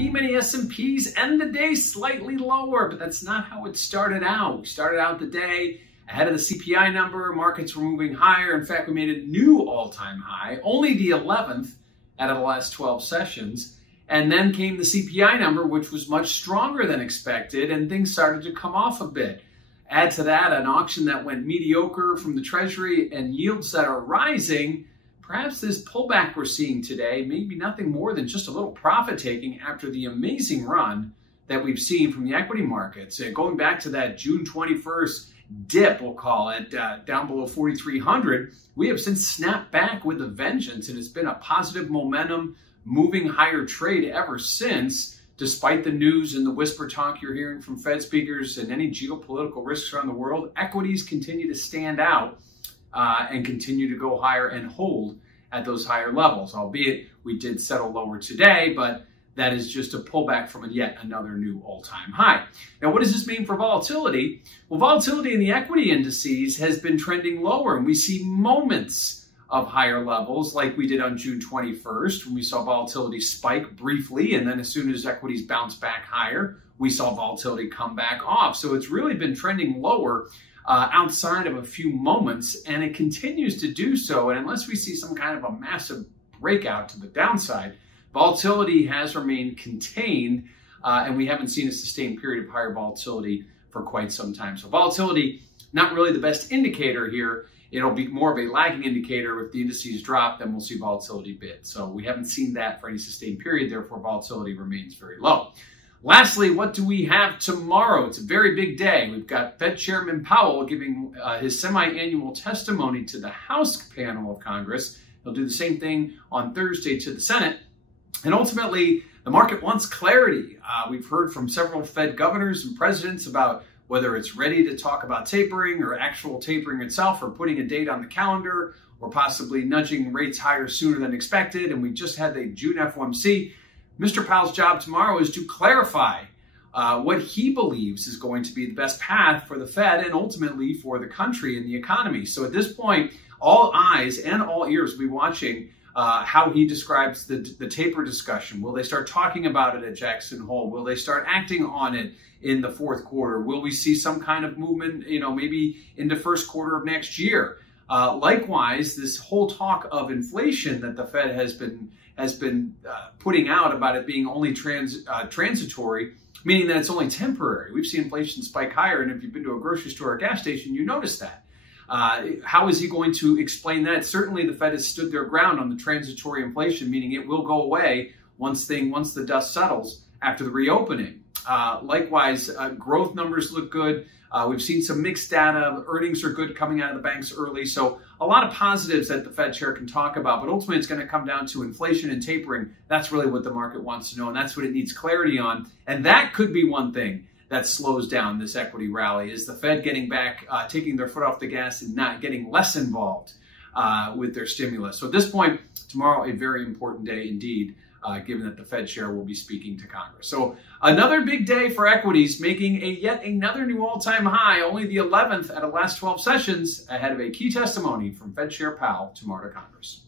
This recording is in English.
E-mini S&Ps end the day slightly lower, but that's not how it started out. We started out the day ahead of the CPI number. Markets were moving higher. In fact, we made a new all-time high, only the 11th out of the last 12 sessions. And then came the CPI number, which was much stronger than expected, and things started to come off a bit. Add to that an auction that went mediocre from the Treasury and yields that are rising. Perhaps this pullback we're seeing today may be nothing more than just a little profit taking after the amazing run that we've seen from the equity markets. Going back to that June 21st dip, we'll call it, down below 4,300, we have since snapped back with a vengeance, and it's been a positive momentum, moving higher trade ever since, despite the news and the whisper talk you're hearing from Fed speakers and any geopolitical risks around the world. Equities continue to stand out and continue to go higher and hold at those higher levels, albeit we did settle lower today, but that is just a pullback from yet another new all-time high. Now, what does this mean for volatility? Well, volatility in the equity indices has been trending lower, and we see moments of higher levels like we did on June 21st, when we saw volatility spike briefly, and then as soon as equities bounce back higher, we saw volatility come back off. So it's really been trending lower outside of a few moments, and it continues to do so. And unless we see some kind of a massive breakout to the downside, volatility has remained contained, and we haven't seen a sustained period of higher volatility for quite some time. So volatility, not really the best indicator here. It'll be more of a lagging indicator. If the indices drop, then we'll see volatility bid. So we haven't seen that for any sustained period, therefore volatility remains very low. Lastly, what do we have tomorrow? It's a very big day. We've got Fed Chairman Powell giving his semi-annual testimony to the House panel of Congress. He'll do the same thing on Thursday to the Senate. And ultimately, the market wants clarity. We've heard from several Fed governors and presidents about whether it's ready to talk about tapering or actual tapering itself, or putting a date on the calendar, or possibly nudging rates higher sooner than expected. And we just had the June FOMC. Mr. Powell's job tomorrow is to clarify what he believes is going to be the best path for the Fed and ultimately for the country and the economy. So at this point, all eyes and all ears will be watching how he describes the taper discussion. Will they start talking about it at Jackson Hole? Will they start acting on it in the fourth quarter? Will we see some kind of movement, maybe into first quarter of next year? Likewise, this whole talk of inflation that the Fed has been putting out about it being only transitory, meaning that it's only temporary. We've seen inflation spike higher, and if you've been to a grocery store or a gas station, you notice that. How is he going to explain that? Certainly, the Fed has stood their ground on the transitory inflation, meaning it will go away once the dust settles after the reopening. Likewise, growth numbers look good. We've seen some mixed data. Earnings are good coming out of the banks early. So a lot of positives that the Fed chair can talk about, but ultimately it's going to come down to inflation and tapering. That's really what the market wants to know, and that's what it needs clarity on. And that could be one thing that slows down this equity rally, is the Fed getting back, taking their foot off the gas and not getting less involved with their stimulus. So at this point, tomorrow, a very important day indeed, given that the Fed chair will be speaking to Congress. So another big day for equities, making yet another new all-time high, only the 11th out of the last 12 sessions, ahead of a key testimony from Fed Chair Powell tomorrow to Congress.